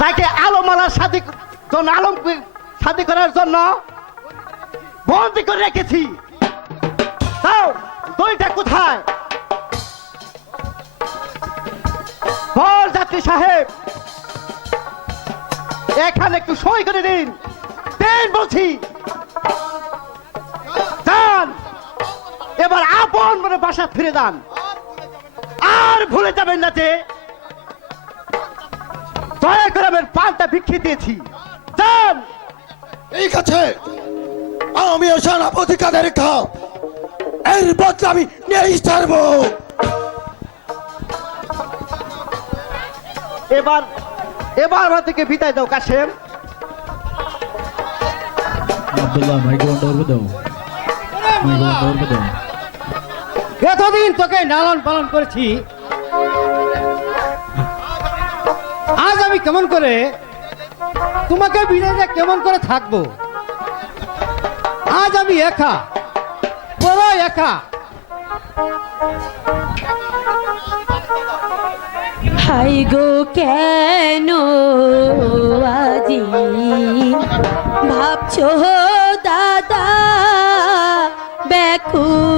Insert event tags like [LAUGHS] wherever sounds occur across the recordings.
তাকে আলমালার সাথে আলম সাথে করার জন্য বন্দি করে রেখেছি। তাও, দইটা কোথায়? বল যাত্রী সাহেব। এখানে একটু সই করে দিন। দেন বলছি। যান। এবার আপন মনে বাসা ফিরে যান। আর ভুলে যাবেন না যে দয়া করে আমি পানটা ভিক্ষে দিয়েছি। যান। ঠিক আছে আমি ওসান অধিকারের খাও এর বদলে আমি নিয়ে ছাড়বো। এবার এবার আমার থেকে বিদায় দাও Kashem. daw. Mic on door daw. এতদিন তোকে লালন পালন করেছি আজ আমি কেমন করে, তোমাকে বিদায় কেমন করে থাকব? আজ আমি একা বড় একা। হাই গো কেন আজি? ভাবছ দাদা, ব্যাকুল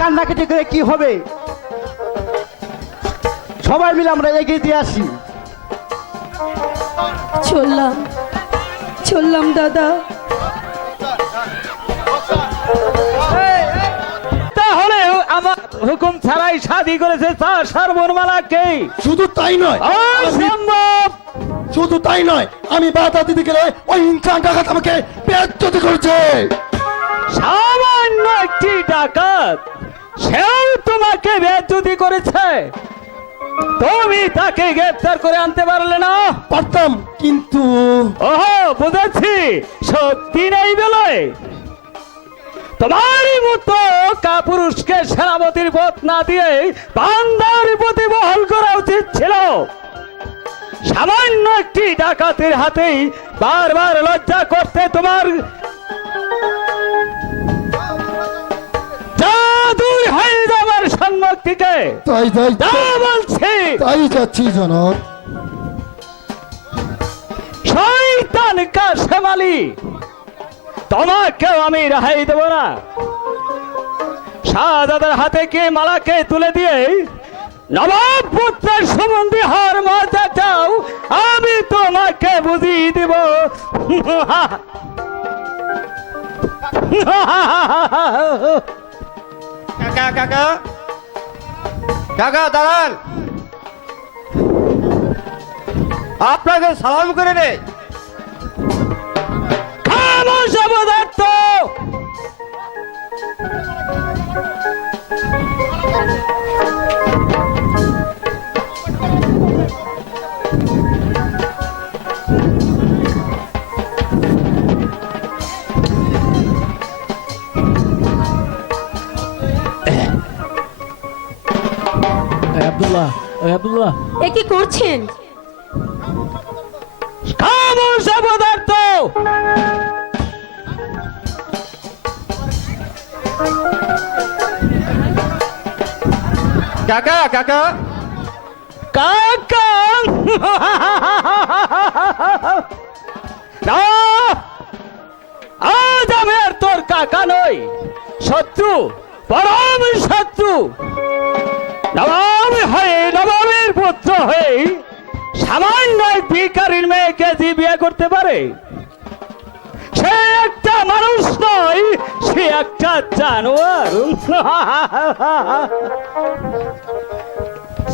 কান্নাকাটি করে কি হবে? সবাই মিলে আমরা এগিয়ে দিয়ে আসি। চললাম চললাম দাদা। তাহলে আমার হুকুম ছাড়াই শাদি করেছে তার সর্বমালাকে শুধু তাই নয়। অসম্ভব! শুধু তাই নয় আমি বাধা দিতে গেলে ওই ইনসান ডাকাত আমাকে বেজ্জতি করছে। সামান্য একটি ডাকাত! সেও তোমাকে বেজ্জতি করেছে। তুমি তাকে গ্রেফতার করে আনতে পারলে না। পারতাম কিন্তু ওহো বুঝেছি সত্যি নেই বলে। তোমারই মতো কাপুরুষকে সেনাপতির পথ না দিয়ে বান্দার প্রতি বহল করা উচিত ছিল। সামান্য একটি ডাকাতের হাতেই বারবার লজ্জা করতে তোমার জাদুর হয়ে যাবার সম্মুখ থেকে তাই তাই বলছি। তাই যাচ্ছি শয়তান তোমাকেও আমি রেহাই দেব না। শাহজাদার হাতে কে মালাকে তুলে দিয়ে নবাব পুত্রের সম্বন্ধে হার মজাটাও আমি তোমাকে বুঝিয়ে দেব। [LAUGHS] কাকা কাকা কাকা দাঁড়ান। আপনাকে সালাম করে রে খামোশ আব্দুল্লাহ আব্দুল্লাহ। এ কি করছেন? খামোশ অবদার্থ কাকা কাকা। কাকা! আজ আমি আর তোর কাকা নই। শত্রু পরম শত্রু। নবাব হয়ে, নবাবের পুত্র হয়ে সামান্য এক ভিখারির মেয়েকে যে বিয়ে করতে পারে? সে একটা মানুষ নয়, সে একটা জানোয়ার।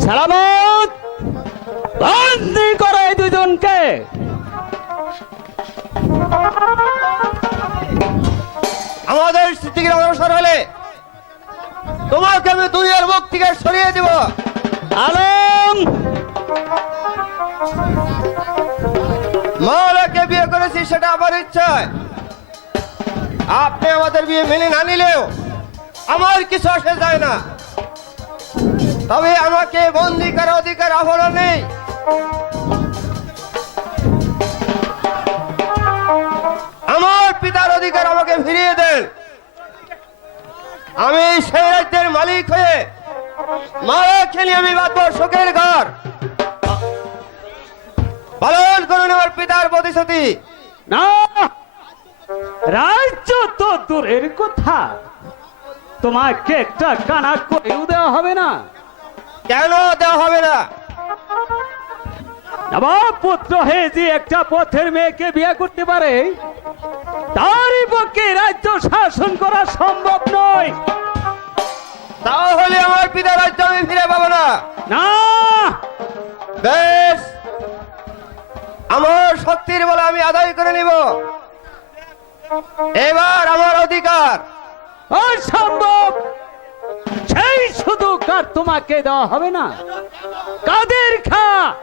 সালামত। তোমাকে আমি দুনিয়ার মুখ থেকে সরিয়ে দিব। আলম! মাওলাকে বিয়ে করেছি, সেটা আমার ইচ্ছায়। আপনি আমাদের বিয়ে মেনে না নিলেও আমার কিছু আসে যায় না। তবে আমাকে বন্দি করার অধিকার আপনার নেই। আমার পিতার অধিকার আমাকে ফিরিয়ে দেন। আমি সেই রাজ্যের মালিক হয়ে মারা খেলি আমি বাঁধবো শোকের ঘর। পালন করুন আমার পিতার প্রতিশ্রুতি। না রাজ্য তো দূরের কথা। তোমাকে একটা কানা করেও দেওয়া হবে না। কেন দেওয়া হবে না? নবাব পুত্র হয়ে যে একটা পথের মেয়েকে বিয়ে করতে পারে তারই পক্ষে রাজ্য শাসন করা সম্ভব নয়। তাহলে আমার পিতার রাজ্য আমি ফিরে পাবো না। না! বেশ। আমার শক্তির বলে আমি আদায় করে নিব। এবার আমার অধিকার। অসম্ভব সেই শুধু কার তোমাকে দেওয়া হবে না। কাদের খা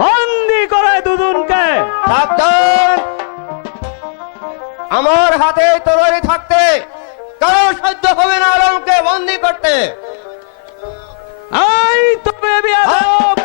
বন্দি করে দুজনকে। সাবধান। আমার হাতে তরবারি থাকতে কারও সহ্য হবে না আলমকে বন্দি করতে। আই তবে বিয়াদব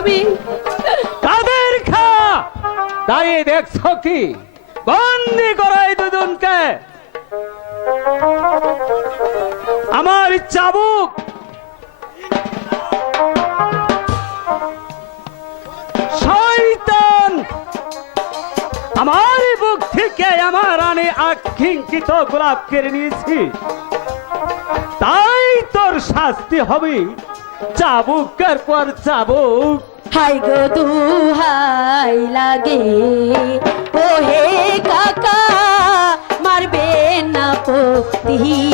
স্বামী কাদের খা? দাঁড়িয়ে দেখছ কি? বন্দি করাই দুজনকে। আমার চাবুক শয়তান, আমার বুক থেকে আমার আনে আক্ষিঙ্কিত গোলাপ কেড়ে নিয়েছি। তাই তোর শাস্তি হবে। চাবুকের পর চাবুক। হাই গো দু হাই লাগে। ও হে কাকা মারবে না পতিরে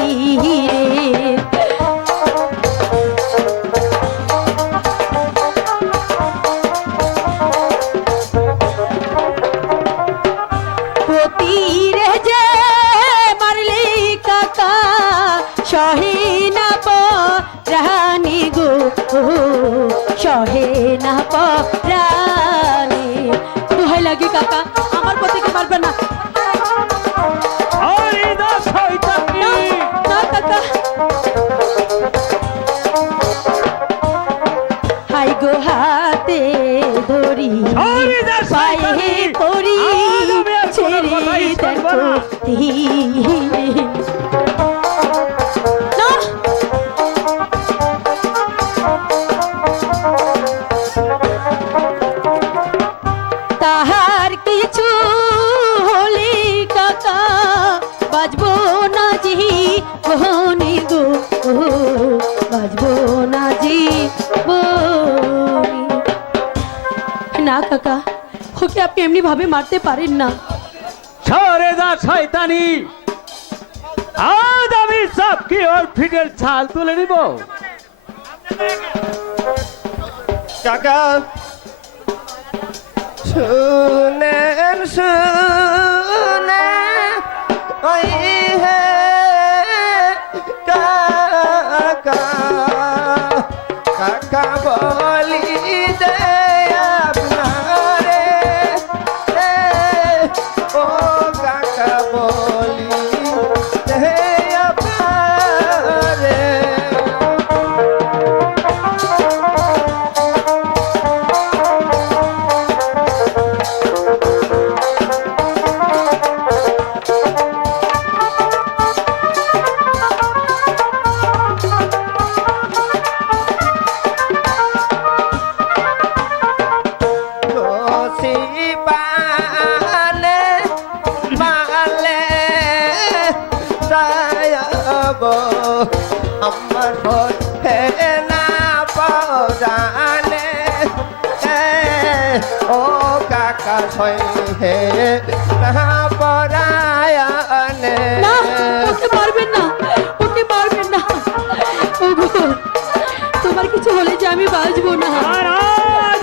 এমনি ভাবে মারতে পারেন না। সরে যা শয়তানি। আজ আমি কি ওর ফিটের ছাল তুলে নিব। কাকা শুনেন শুনে ওই বাঁচবো না।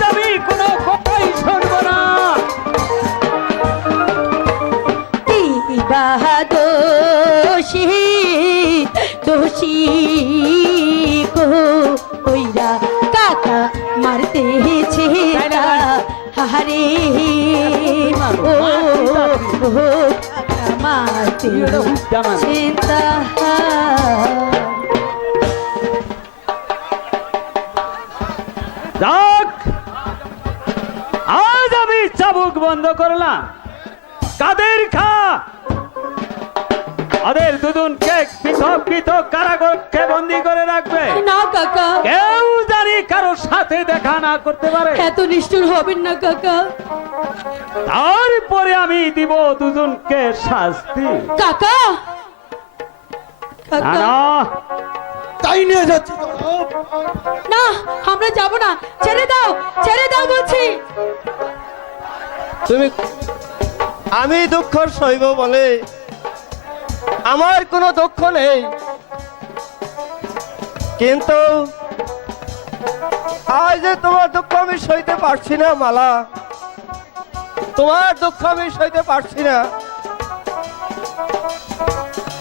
আমি কোনো কথাই শুনব না। দোষী দোষী কো ওইরা কাকা হারে ও, মারতে চিন্তা যাক। আজ আমি চাবুক বন্ধ করলাম। কাদের খা? ওদের দুজনকে পৃথক পৃথক কারাগরকে বন্দি করে রাখবে। না কাকা। কেউ জানি কারোর সাথে দেখা না করতে পারে। এত নিষ্ঠুর হবেন না কাকা। তারপরে আমি দিব দুজনকে শাস্তি। কাকা। কাকা না। তাই নিয়ে যাচ্ছি। না আমরা যাব না। ছেড়ে দাও ছেড়ে দাও বলছি। তুমি আমি দুঃখ সইব বলে। আমার কোনো দুঃখ নেই। কিন্তু আজ যে তোমার দুঃখ আমি সইতে পারছি না মালা। তোমার দুঃখ আমি সইতে পারছি না।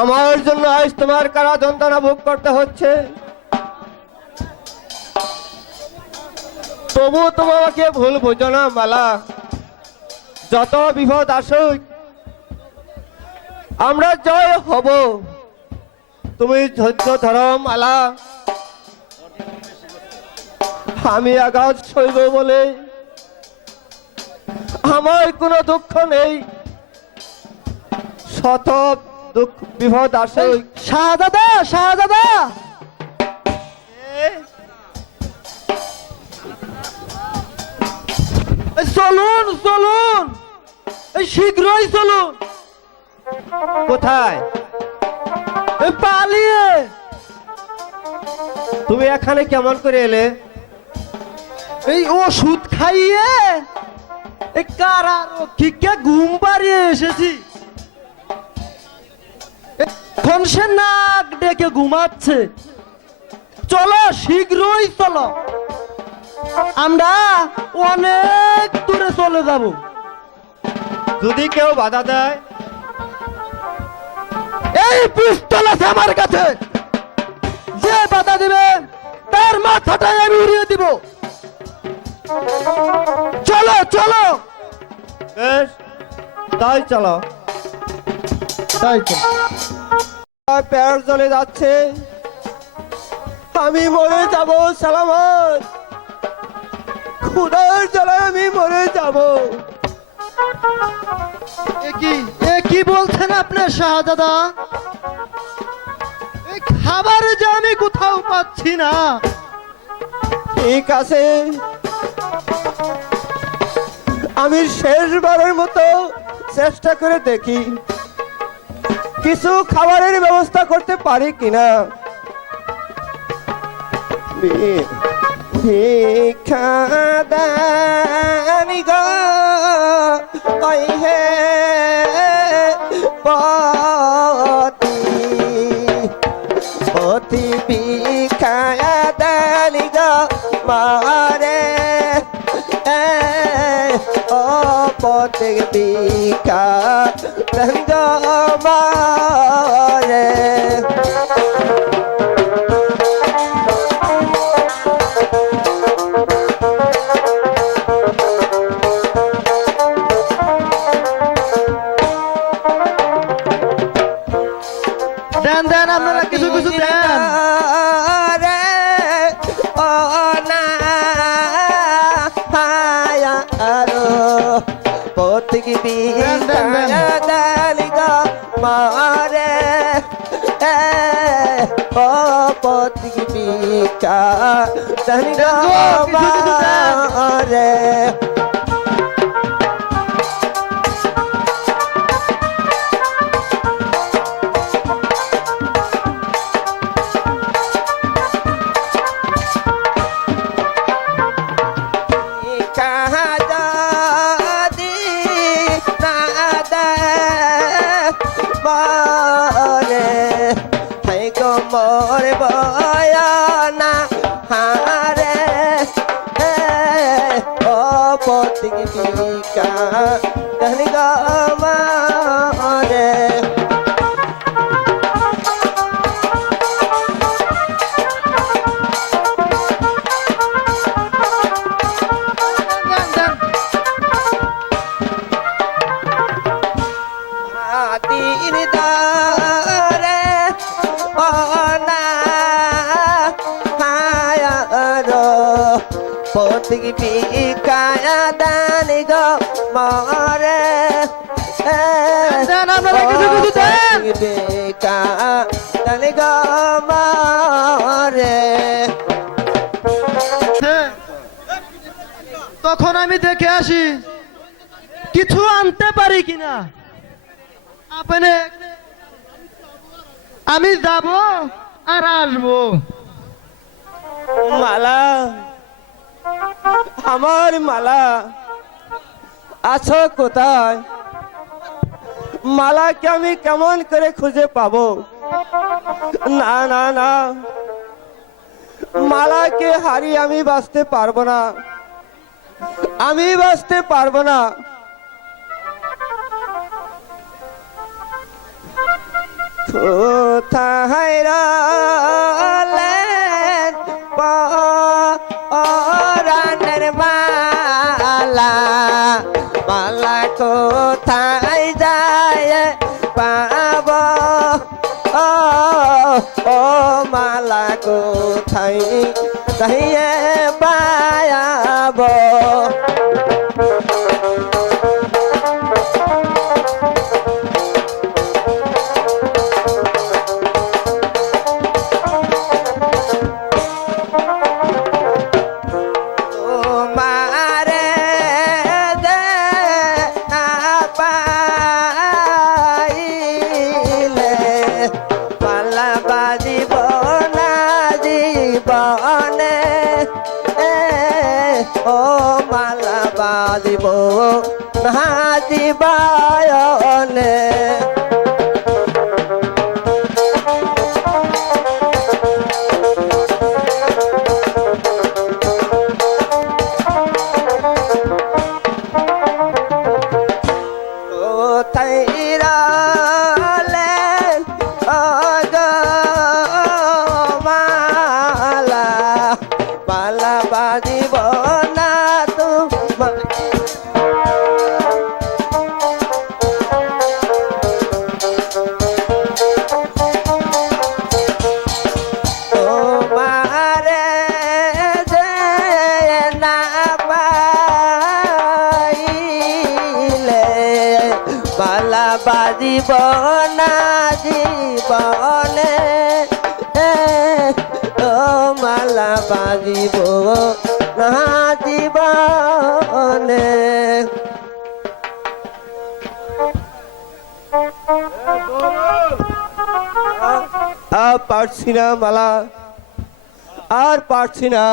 আমার জন্য আজ তোমার কারা যন্ত্রণা ভোগ করতে হচ্ছে? তবু তোমাকে ভুল বুঝো না, মালা। যত বিপদ আসুক, আমরা জয় হব। তুমি ধৈর্য ধরো, মালা। আমি আঘাত সইব বলে আমার কোনো দুঃখ নেই। শত দুঃখ বিপদ আসুক শাহজাদা শাহজাদা! চলুন চলুন। এই শীঘ্রই চলুন। কোথায়? পালিয়ে। তুমি এখানে কেমন করে এলে? এই ওষুধ খাইয়ে এই কারারক্ষীকে ঘুম পাড়িয়ে এসেছি। সে নাক ডেকে ঘুমাচ্ছে। চলো শীঘ্রই চলো। আমরা অনেক দূরে চলে যাব। যদি কেউ বাধা দেয়? এই পিস্তল আছে আমার কাছে। যে বাধা দিবে তার মাথাটাই আমি উড়িয়ে দিব। চলো চলো। বেশ তাই চলো। তাই তো প্যার চলে যাচ্ছে। আমি মরে যাব সালামত। খুদার জ্বালায় আমি মরে যাব। কি? এ কি বলছেন আপনার শাহজাদা? খাবার যে আমি কোথাও পাচ্ছি না। ঠিক আছে। আমি শেষবারের মতো চেষ্টা করে দেখি। কিছু খাবারের ব্যবস্থা করতে পারি কিনা? ভি- ভিক্ষা দানি গো হে পতি? পতি পতিক দেন, দেন, দেন। দালিগ মারে এ ও তখন আমি দেখে আসি? কিছু আনতে পারি কিনা? আপনি, আমি যাব আর আসব। মালা, আমার মালা, আছো কোথায়? মালাকে আমি কেমন করে খুঁজে পাবো? না না না। মালাকে হারিয়ে আমি বাঁচতে পারব না। আমি বাঁচতে পারব না। হায় রা পারছি না মালা। আর পারছি না।